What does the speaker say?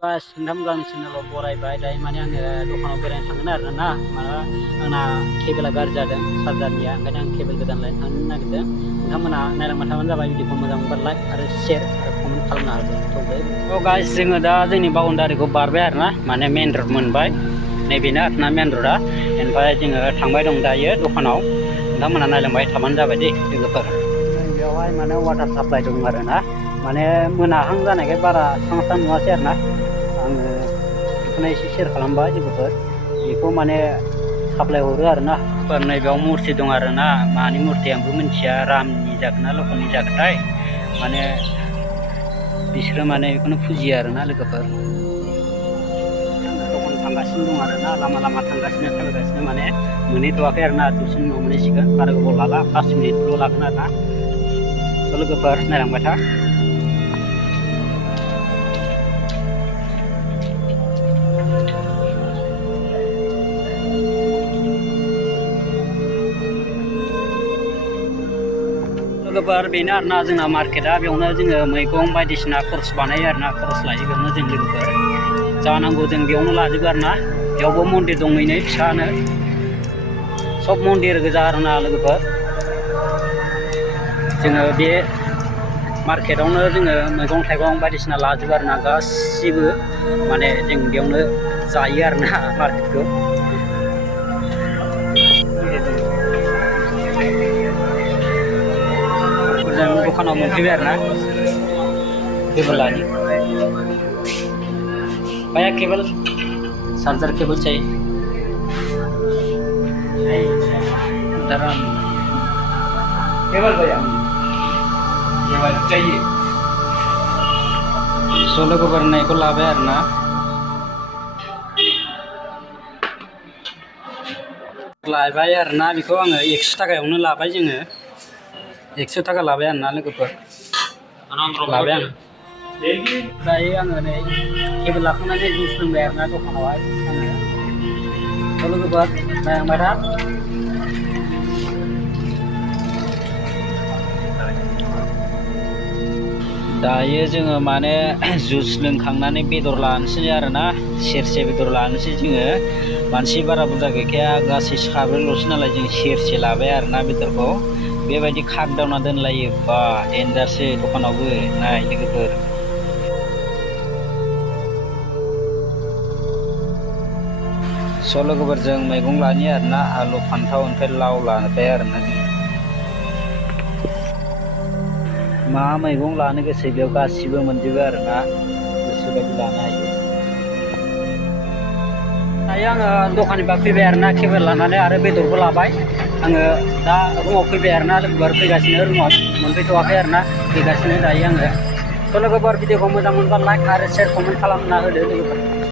Pas nonton gang channel बरायबाय दायो माने आङो दखानाव बेरायनो थांगोन आरो ना माबा आंना केबेला गाज्रि जादों चार्जारनिया ओंखायनो आं केबेल गोदान लायनो थांनो नागिरदों नोंथांमोना नायलांबाय थाबानो जाबाय भिडिअखौ मोजां मोनबा लाइक आरो शेयार आरो कमेन्ट खालामनो हागोन थ' गाइस जोङो दा जोंनि बाउन्डारिखौ बारबाय आरो ना माने मेन रड मोनबाय नैबेनो आरोना मेन रडा ओमफ्राय जोङो थांबाय दं दायो दखानाव नोंथांमोना नायलांबाय थाबानो जाबाय दे लोगोफोर बेयावहाय माने वाटार साप्लाइ दं आरो ना माने मोनाहां जानायखाय बारा स्रां स्रां नुवासै आरो ना आङो बेखौनो एसे शेयार खालामबाय लोगोफोर बेखौ माने साप्लाइ हरो आरो ना नैबेयाव मुरथि दं आरो ना मानि मुरथि आंबो मिन्थिया रामनि जागोन ना लक्ष्मणनि जागोनथाय माने बिसोरो माने बेखौनो फुजियो आरो ना लोगोफोर दखान थांगासिनो दं आरो ना लामा लामा थांगासिनो माने मोनहैथ'वाखै आरो ना दसेनि उनाव मोनहैसिगोन बारा गोबाव लाला 5 मिनिटल' लागोन आरो ना थ' लोगोफोर नायलांबाय था लोगोफोर बेनो आरोना जोंना मार्केटआ बेयावनो जोङो मैगं बायदिसिना खरस बानायो आरोना खरस लायो बेयावनो जों लोगोफोर जानांगौ जों बेयावनो लाजोबो आरोना बेयावबो मन्दिर दं नै फिसानो सब मन्दिर गोजा आरोना लोगोफोर जोङो बे मार्केटआवनो जोङो मैगं थाइगं बायदिसिना लाजोबो आरोना गासिबो माने जों बेयावनो जायो आरोना मार्केटखौ जों दखानाव मोनफैबाय आरोना केबल लानि भैया केबल चार्जर केबल चाहिए केबल भैया केबल चाहिए स' लोगोफोर नायखौ लाबाय आरोना लाबाय आरोना बेखौ आङो 100 थाखायावनो लाबाय जोङो 100 थाखा लाबाय आरोना लोगोफोर लाबाय आं दायो आङो नै केबल लाखांनानै जुइस लोंबाय आरोना दखानावहाय आङो थ' लोगोफोर नायलांबाय था दायो जोङो माने जुइस लोंखांनानै बेदर लानोसै आरोना सेरसे बेदर लानोसै जोङो मानसि बारा बुरजा गैखाया गासै साब्रैल'सो नालाय जों सेरसे लाबाय आरोना बेदरखौ बेबायदि खागदावना दोनलायो बा देनजारसो दखानावबो नाय लोगोफोर स' लोगोफोर जों मैगं लानि आरोना आलु फान्थाव ओमफ्राय लाव लाबाय आरोना जों मा मैगं लानो गोसो बेयाव गासिबो मोनजोबो आरोना गोसोबायदि लानो हायो दायो आङो दखाननिफ्राय फैबाय आरोना केबल लानानै आरो बेदरबो लाबाय आङो दा रुमाव फैबाय आरोना लोगोफोर फैगासिनो रुमाव मोनफैथ'वाखै आरोना फैगासिनो दायो आङो थ' लोगोफोर भिडिअखौ मोजां मोनबा लाइक आरो शेयार कमेन्ट खालामना होदो लोगोफोर